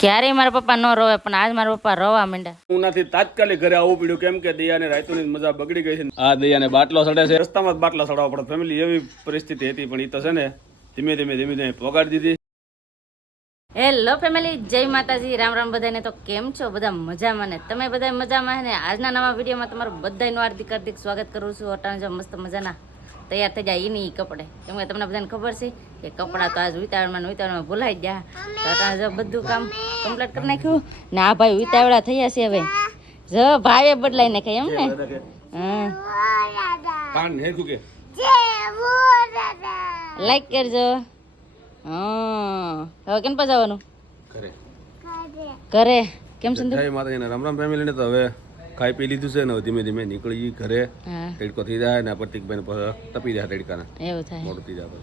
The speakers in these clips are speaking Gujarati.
ક્યારેય મારા પપ્પા ન રોવે પણ આજ મારા પપ્પા રોવા માંડ્યા. હું નાથી તાત્કાલિક ઘરે આવવું પડ્યું કેમ કે દયાને રાયતુની મજા બગડી ગઈ છે. આ દયાને બાટલો સડે છે, રસ્તામાં જ બાટલા સડાવવા પડે. ફેમિલી એવી પરિસ્થિતિ હતી પણ એ તો છે ને ધીમે ધીમે પગાડી દીધી. હેલો ફેમિલી, જય માતાજી, રામ રામ બધાને. તો કેમ છો બધા? મજામાં ને? તમે બધા મજામાં ને? આજના નવા વિડીયોમાં તમારું બધાનું હાર્દિક સ્વાગત કરું છું. અટાણે જો મસ્ત મજાના તૈયાર થઈ જાય એની કપડે, કેમ કે તમને બધાને ખબર છે કે કપડાં તો આજ ઉતાવળમાં ભૂલાઈ ગયા. તો અટાણે જો બધું કામ કમ્પ્લીટ કરી નાખ્યું ને આ ભાઈ ઉતાવળા થયા છે. હવે જો ભાવે બદલાઈ નાખે એમ ને. લાઈક કરજો. હવે કેમ જવાનું? ઘરે. કેમ છે રામ રામ ફેમિલી ને. તો હવે ખાઈ પી લીધું છે ને ધીમે ધીમે નીકળી ઘરે. તડકો થઈ જાય ને પ્રતિકભાઈ તપી જાય તડકાના, એવું થાય, મોડું થઈ જાય.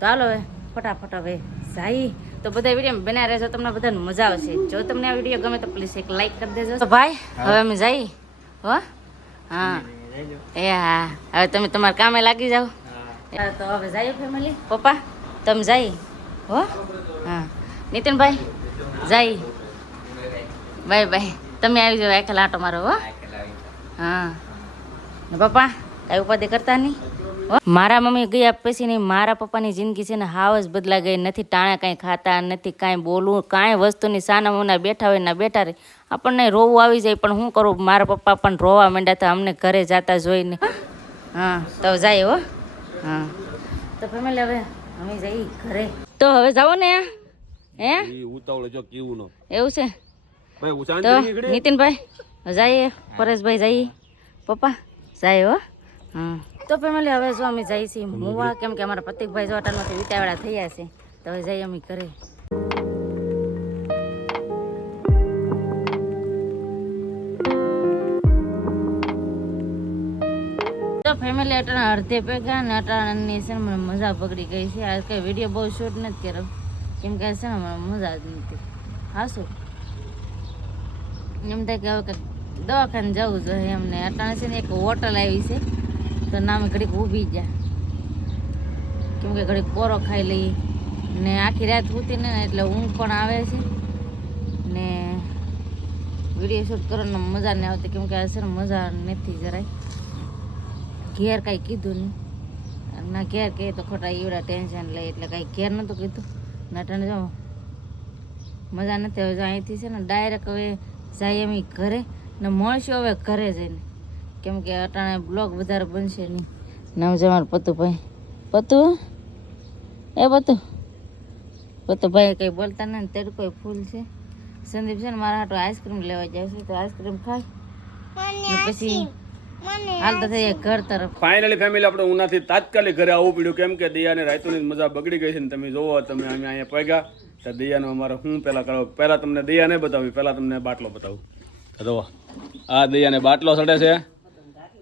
તો હાલો હવે ફટાફટ હવે જાય. તો બધા વિડીયો બના રહેજો, તમને બધાને મજા આવશે. જો તમને આ વિડીયો ગમે તો પ્લીઝ એક લાઈક કરી દેજો. તો ભાઈ હવે અમે જઈએ. હો હા એ હા, હવે તમે તમારા કામે લાગી જાઓ. તો હવે જઈએ ફેમિલી. પપ્પા તમે જાય. હો હા નીતિનભાઈ જાય. Bye bye. તમે આવી જાઓ એકલા આટો મારો. હો હા ને પપ્પા કાંઈ ઉપાધિ કરતા નહીં. મારા મમ્મી ગયા પછી નહીં મારા પપ્પાની જિંદગી છે ને હાવ જ બદલા ગઈ. નથી ટાણા કાંઈ ખાતા, નથી કાંઈ બોલવું, કાંઈ વસ્તુની સાના મુના બેઠા હોય ને બેઠા રહે. આપણને રોવું આવી જાય પણ શું કરું, મારા પપ્પા પણ રોવા માંડ્યા હતા અમને ઘરે જતા જોઈને. હા તો જાય. હો હા તો ફેમિલી હવે અમે જઈએ ઘરે. તો હવે જાઓ ને. હે ઉતાવળ જો કેવું નો એવું છે. તો નીતિનભાઈ જઈએ, પરેશભાઈ જઈએ, પપ્પા જાય. હો હા તો ફેમિલી હવે જો અમે જઈએ છીએ મુવા, કેમ કે અમારા પ્રતિકભાઈ જો અટાણમાંથી વિટાવડા થયા છે. તો હવે જઈએ અમે ઘરે. તો ફેમિલી અટાણા અડધે ભેગા ને અટાણાની છે ને મને મજા પકડી ગઈ છે. આ કંઈ વિડીયો બહુ શૂટ નથી કર્યો કેમ કે છે ને મને મજા જ નથી. હાશું એમ થાય કે હવે કંઈક દવાખાને જવું જોઈએ એમને. અટાણે છે ને એક હોટલ આવી છે તો નામે ઘડીક ઊભી ગયા, કેમ કે ઘડીક પોરો ખાઈ લઈએ ને આખી રાત સૂતી ને એટલે ઊંઘ પણ આવે છે ને વિડીયો શૂટ કરવાની મજા નહીં આવતી, કેમ કે આ છે ને મજા નથી જરાય. ઘેર કાંઈ કીધું નહીં ના, ઘેર કહે તો ખોટા એવડા ટેન્શન લે એટલે કાંઈ ઘેર નહોતું કીધું ને. અટાણે જો મજા નથી. હવે અહીંથી છે ને ડાયરેક્ટ હવે જાય એમ ઘરે ને મળશું હવે ઘરે જઈને, કેમ કે અટાણે બ્લોગ વધારે બનશે નહીં. નામ છે મારું પતુભાઈ. પતુ એ પતુભાઈ કંઈ બોલતા ને તડકો ફૂલ છે. સંદીપ છે ને મારા હાટો આઈસ્ક્રીમ લેવા જાય છે તો આઈસ્ક્રીમ ખાય પછી હાલતા થઈ ઘર તરફ. ફાઇનલી ફેમિલી આપણે ઉનાથી તાત્કાલિક ઘરે આવવું પડ્યું કેમ કે દયાને રાયતુની મજા બગડી ગઈ છે ને. તમે જોવો તમે અહીંયા પગ્યા તો દયાનો અમારે હું પહેલાં કરો, પહેલાં તમને દયા નહીં બતાવી, પહેલાં તમને બાટલો બતાવું. જુઓ આ દયાને બાટલો સડે છે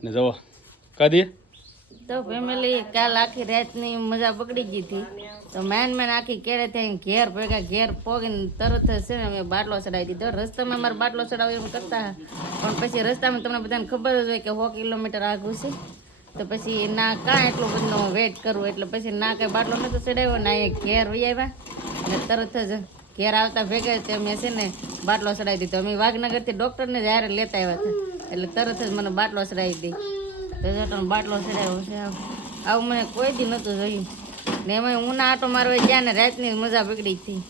ને જુઓ કાઢીએ. તો ફેમિલી કાલ આખી રાતની મજા બગડી ગઈ હતી તો મેન આખી કેળે થઈને ઘેર ભેગા ઘેર પોગીને તરત જ છે ને અમે બાટલો ચડાવી દીધો. રસ્તામાં અમારે બાટલો ચડાવ્યો એમ કરતા પણ પછી રસ્તામાં તમને બધાને ખબર જ હોય કે 100 કિલોમીટર આગું છે તો પછી ના કાંઈ એટલું બધું વેઇટ કરવું એટલે પછી ના કાંઈ બાટલો નહોતો ચડાવ્યો ના એ ઘેર વહી આવ્યા અને તરત જ ઘેર આવતા ભેગા તે મેં છે ને બાટલો ચડાવી દીધો. અમે વાઘનગરથી ડૉક્ટરને જ્યારે લેતા આવ્યા હતા એટલે તરત જ મને બાટલો ચડાવી દઈ. તો બાટલો ચડાવ્યો છે. આવું મને કોઈ દી નહોતું જોયું ને એમાં ઉના આટો મારવા ગયા ને રાતની મજા બગડી હતી.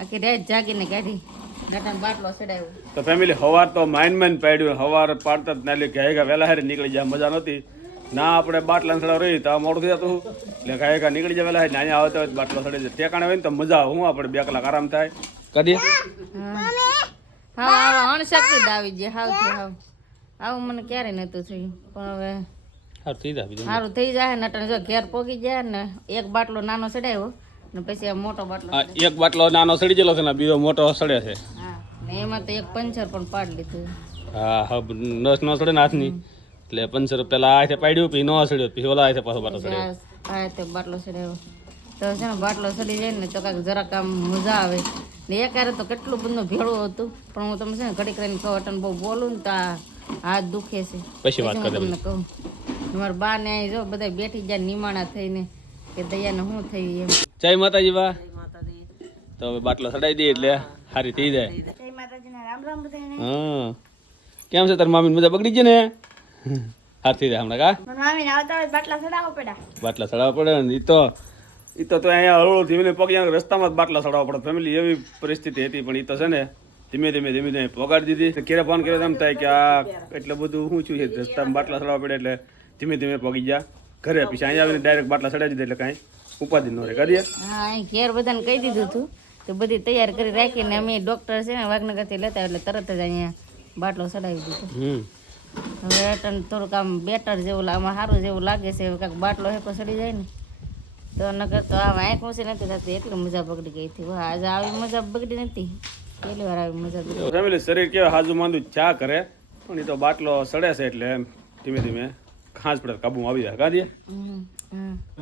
આખી રાત જાગીને કાઢી નટાને બાટલો ચડાવ્યો. તો ફેમિલી સવાર તો માઇન્ડ પાડ્યું. સવાર પાડતા જ ના લે ઘાયગા વહેલા હારે નીકળી જાય, મજા નહોતી ના. આપણે બાટલા સડાવ રહી તો મોડું થઈ જતું એટલે ઘાયગા નીકળી જાય વહેલા હારે. અહીંયા આવતા હોય બાટલો સડે છે ટેકાણે હોય ને તો મજા હું આપણે 2 કલાક આરામ થાય. કદી હા અણશક્તિ જ આવી જાય હાવથી હાવ. આવું મને ક્યારેય નહોતું થયું પણ હવે સારું થઈ જાય. નટણ જો ઘેર પોગી જાય ને એક બાટલો નાનો ચડાવ્યો ને પછી આ મોટો બાટલો. એક બાટલો નાનો સડી ગયેલો છે ને બીજો મોટો સડે છે. હા ને એમાં તો એક પંચર પણ પાડી લીધું. હા નસ ન સડે ને હાથની એટલે પંચર પેલા હાથે પાડ્યું પછી ન સડ્યો પછી ઓલા હાથે પાછો બાટલો સડ્યો. હા તે બાટલો સડાવ્યો તો છે ને બાટલો સડી જાય ને તો કાંઈક જરાક આમ મજા આવે ને. એકારે તો કેટલું બધું ભેળું હતું પણ હું તમને છે ને ઘડીક કરીને કહું અટન બહુ બોલું ને તો હાથ દુખે છે પછી વાત તમને કહું. મારા બા ને અહીં જો બધા બેઠી જાય નિમાણા થઈને કે દયાને શું થયું એમ. જય માતાજી બા. તો હવે બાટલો સડાઈ દઈએ એટલે હારી થઈ જાય. જય માતાજીના રામ રામ બધાને. હા કેમ છે તાર મામી મજા બગડી ગઈ ને? હાર થઈ જાય હમણાં કા મારા મામીને આવતા હોય બાટલા ચડાવવા પડ્યા. બાટલા ચડાવવા પડે ને ઈ તો અહીંયા હળવું ધીમે પગ રસ્તામાં જ બાટલા ચડાવવા પડે. ફેમિલી એવી પરિસ્થિતિ હતી પણ ઈ તો છે ને ધીમે ધીમે પગાડી દીધી. કેરે ફોન કર્યો એમ થાય કે આ એટલે બધું શું થયું છે રસ્તામાં બાટલા ચડાવવા પડે એટલે ધીમે ધીમે પગી ગયા ઘરે. પછી અહીંયા આવીને ડાયરેક્ટ બાટલા ચડાવી દીધા એટલે કાંઈ ઉપાધિ ન રહે કરીએ. હા અહીં ઘેર બધાને કહી દીધું હતું તો બધી તૈયાર કરી રાખીને અમે ડોક્ટર છે ને વાઘનગરથી લેતા એટલે તરત જ અહીંયા બાટલો ચડાવી દીધો. હવે અટન થોડુંક આમ બેટર જેવું આમાં સારું જેવું લાગે છે. કાંઈક બાટલો હેકો ચડી જાય ને તો નકર તો આમ આંખ ઊંચી નથી થતી એટલી મજા બગડી ગઈ હતી. આજે આવી મજા બગડી નથી, પહેલી વાર આવી મજા બગડી. ફેમિલી શરીર કેવા હાજુ માંદું ચા કરે પણ એ તો બાટલો સડે છે એટલે ધીમે ધીમે ખાંસ પડે કાબુમાં આવી જાય. કાઢીએ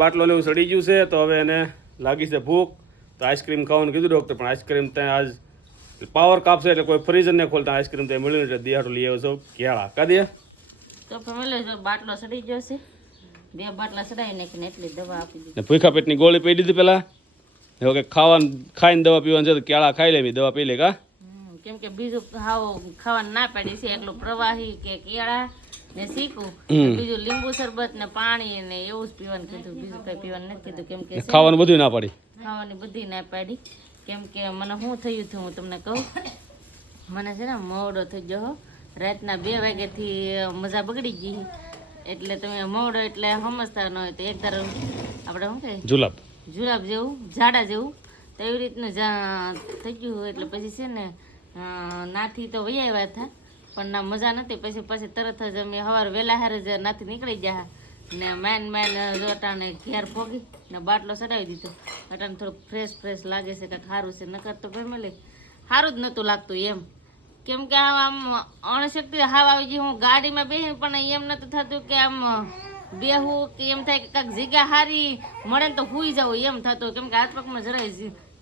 બાટલો લેવું સડી ગયું છે તો હવે એને લાગી છે ભૂખ તો આઈસ્ક્રીમ ખાવાનું કીધું ડૉક્ટર પણ આઈસ્ક્રીમ ત્યાં આજ પાવર કાપશે એટલે કોઈ ફ્રીઝર ને ખોલતા આઈસ્ક્રીમ ત્યાં મળ્યું એટલે દિહાડો લઈ આવ્યો છો કેળા. કાઢીએ તો ફેમિલી જો બાટલો સડી ગયો છે, 2 બાટલા સડાવી નાખીને એટલી દવા આપી દીધી. ને ભૂખા પેટની ગોળી પી દીધી પેલા. હવે કે ખાઈને દવા પીવાની છે તો કેળા ખાઈ લેવી, દવા પી લે કા. કેમ કે બીજું ખાવાનું ના પાડી છે એટલું પ્રવાહી કે કેળા ને શીખું બીજું લીંબુ શરબત ને પાણી ને એવું જ પીવાનું કીધું, બીજું કઈ પીવાનું નથી કીધું. કેમ કે ખાવાનું બધું ના પાડી, ખાવાની બધી ના પાડી. કેમ કે મને શું થયું હતું હું તમને કહું, મને છે ને મોડો થઈ ગયો રાતના 2 વાગ્યાથી મજા બગડી ગઈ. એટલે તમે મોડો એટલે સમજતા ન હોય તો એક ધારો આપણે શું કહે જુલાબ જેવું ઝાડા જેવું તો એવી રીતનું થઈ ગયું. એટલે પછી છે ને નાથી તો વહી આવ્યા હતા પણ ના મજા નથી. પછી તરત જ અમે સવારે વહેલા હારે જ નાથી નીકળી ગયા ને માન અટાણે ઘેર ભોગી ને બાટલો ચડાવી દીધો. અટાણે થોડુંક ફ્રેશ લાગે છે કાંઈક સારું છે. નકર તો ફેમિલી સારું જ નહોતું લાગતું એમ. કેમ કે આમ અણશક્તિ હાવ આવી ગઈ. હું ગાડીમાં બેસી પણ એમ નતું થતું કે આમ બેહું કે એમ થાય કે કાંઈક જગ્યા સારી મળે ને તો હુઈ જવું એમ થતું. કેમ કે હાથ પગમાં જરાય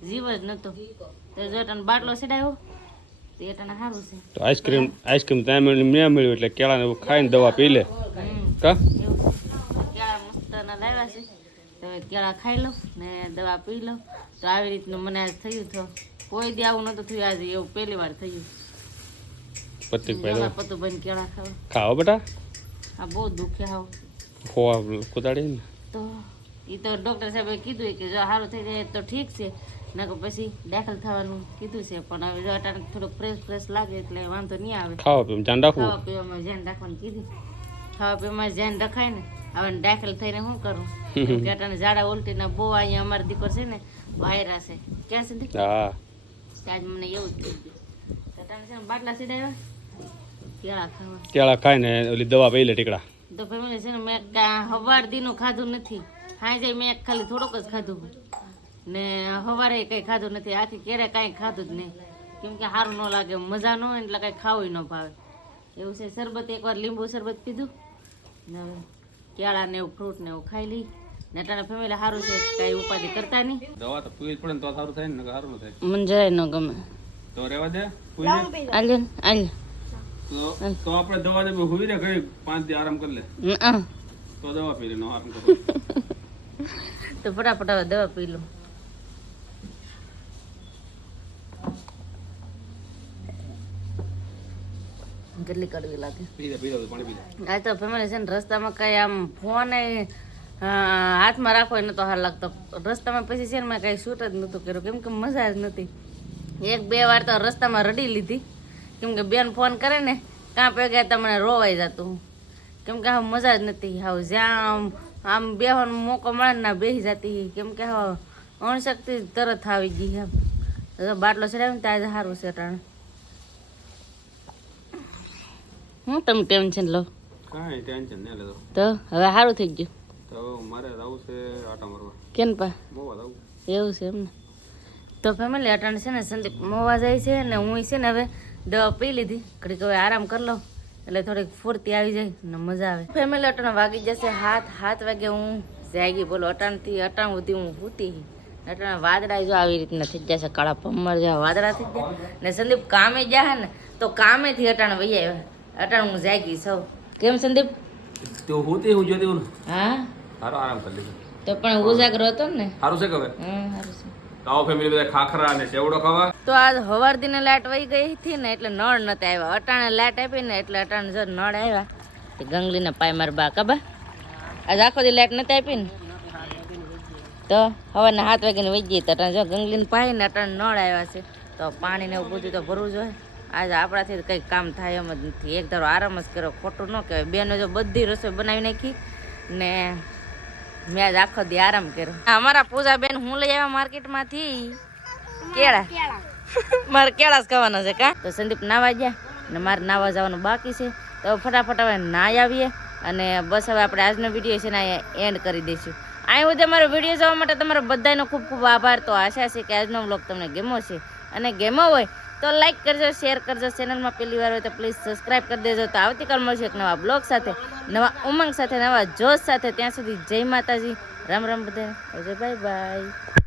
જીવ જ નહોતો. તો જો અટાણે બાટલો ચડાવ્યો તો અટાણે સારું છે. તો આઈસ્ક્રીમ ત્યાં મળ્યું એટલે કેળાને એવું ખાઈને દવા પી લે કા. એવું કેળા મસ્તના લાવ્યા છે તો કેળા ખાઈ લઉં ને દવા પી લઉં. તો આવી રીતનું મને આજ થયું તો કોઈ દી આવું નતું થયું આજે એવું પહેલી વાર થયું. પતુભાઈ કેળા ખાઓ બેટા. આ બહુ દુખે આવ કુદાડી ને તો એ તો ડૉક્ટર સાહેબે કીધું કે જો સારું થઈ જાય તો ઠીક છે નકર પછી દાખલ થવાનું કીધું છે. પણ હવે જો અટાણે થોડુંક ફ્રેશ લાગે એટલે વાંધો નહીં આવે. ખાવા પીવામાં ધ્યાન રાખવું, ખાવા પીવામાં ધ્યાન રાખવાનું કીધું. ખાવા પીવામાં ધ્યાન રખાય ને હવે દાખલ થઈને શું કરું કે અટાણે ઝાડા ઉલટીના બહુ અહીંયા અમારા દીકરો છે ને વાયરા છે ક્યાં સુધી આજ મને એવું જ થઈ ગયું. અટાણે છે ને બાટલા સીડાવ્યા કેળા ખાઈને ઓલી દવા પી લે ટીકડા. તો ફેમિલી છે ને મેં સવાર દીનું ખાધું નથી. સાંજે મેં ખાલી થોડુંક જ ખાધું ને સવારે કંઈ ખાધું નથી. આખી કેરે કાંઈ ખાધું જ નહીં. કેમ કે સારું ન લાગે, મજા ન હોય એટલે કાંઈ ખાવું ન ભાવે એવું છે. શરબત એકવાર લીંબુ શરબત પીધું ને હવે કેળા ને એવું ફ્રૂટ ને એવું ખાઈ લઈ ને અટાણે ફેમિલી સારું છે કાંઈ ઉપાધિ કરતા નહીં. દવા તો પીવી પડે ને તો સારું થાય ને, સારું ન થાય. મને જરાય ન ગમે તો રહેવા દે. તો આપણે દવા દે હુઈ રે ઘડી 5 દી આરામ કરી લે તો દવા પી લે નો આરામ કરો તો ફટાફટ હવે દવા પી લો. કેટલી કડવી લાગે. પી લે પાણી પી લે. આ તો ફેમિલી છે ને રસ્તામાં કઈ આમ ફોન હાથમાં રાખવો નતો હાર લાગતો. રસ્તામાં પછી છે ને મેં કઈ શૂટ જ નતું કર્યું કેમ કે મજા જ નથી. 1-2 વાર તો રસ્તામાં રડી લીધી કેમ કે બેન ફોન કરે ને કાં ભેગા તમને રોવાઈ જતું. કેમ કે હા મજા જ નથી. હાવ જ્યાં આમ બેહવાનો મોકો મળે ને ના બેસી જતી. કેમ કે હા અણશક્તિ તરત આવી ગઈ. આમ બાટલો ચડાવ્યો ને ત્યાં સારું છે અટાણે. હું તમે ટેન્શન લો કાંઈ ટેન્શન નહીં લેતો. તો હવે સારું થઈ ગયું. તો મારે જવું છે આટા મારવા. કેમ પા મોવા જવું એવું છે એમને. તો ફેમિલી અટાણે છે ને સંદીપ મોવા જાય છે ને હું છે ને હવે દવા પી લીધી ઘડીક હવે આરામ કરી લઉં એટલે થોડીક ફૂર્તી આવી જાય ને મજા આવે. ફેમિલી અટાણે વાગી જશે 7 વાગે હું જાગી. બોલો અટાણથી અટાણ સુધી હું સૂતી. અટાણે વાદળા જો આવી રીતના થઈ જશે કાળા પમ્મર જેવા વાદળા થઈ જાય ને સંદીપ કામે ગયા ને તો કામેથી અટાણે વહી આવ્યા. અટાણે હું જાગી સૌ. કેમ સંદીપ તો હોતી હું જોતી હું હા સારો આરામ કરી લીધો તો પણ ઉજાગરો હતો ને. સારું છે કે હવે સારું છે. તો આવો ફેમિલી બધા ખાખરા અને સેવડો ખાવા. તો આજ હવાર દિને લાઈટ વહી ગઈ હતી ને એટલે નળ નતા આવ્યા. અટાણે લાઈટ આપી ને એટલે અટાણે જો નળ આવ્યા. ગંગલીને પાય માર બા કબા આજ આખો દી લાઈટ નથી આપી ને તો સવારના 7 વાગ્યાની વહી ગઈ. તો અટાણે જો ગંગલીને પાય ને અટાણે નળ આવ્યા છે તો પાણી ને એવું બધું તો ભરવું જોઈએ. આજે આપણાથી કંઈ કામ થાય એમ જ નથી. એક ધારો આરામ જ કર્યો, ખોટું ન કહેવાય. બેનો જો બધી રસોઈ બનાવી નાખી ને મેં આજ આખો દી આરામ કર્યો. અમારા પૂજા બેન હું લઈ આવ્યા માર્કેટમાંથી કેળા. મારે કેળા જ ખાવાના છે કા. તો સંદીપ નાવા ગયા ને મારે નાવા જવાનું બાકી છે. તો ફટાફટ હવે નાઈ આવીએ અને બસ હવે આપણે આજનો વિડીયો છે ને અહીંયા એન્ડ કરી દઈશું. અહીં સુધી અમારો વિડીયો જોવા માટે તમારો બધાનો ખૂબ ખૂબ આભાર. તો આશા છે કે આજનો વ્લોગ તમને ગમ્યો છે અને ગમ્યો હોય તો લાઈક કરજો, શેર કરજો. ચેનલમાં પહેલી વાર હોય તો પ્લીઝ સબસ્ક્રાઈબ કરી દેજો. તો આવતીકાલ મળશે એક નવા બ્લોગ સાથે, નવા ઉમંગ સાથે, નવા જોશ સાથે. ત્યાં સુધી જય માતાજી, રામ રામ બધાને. Bye bye.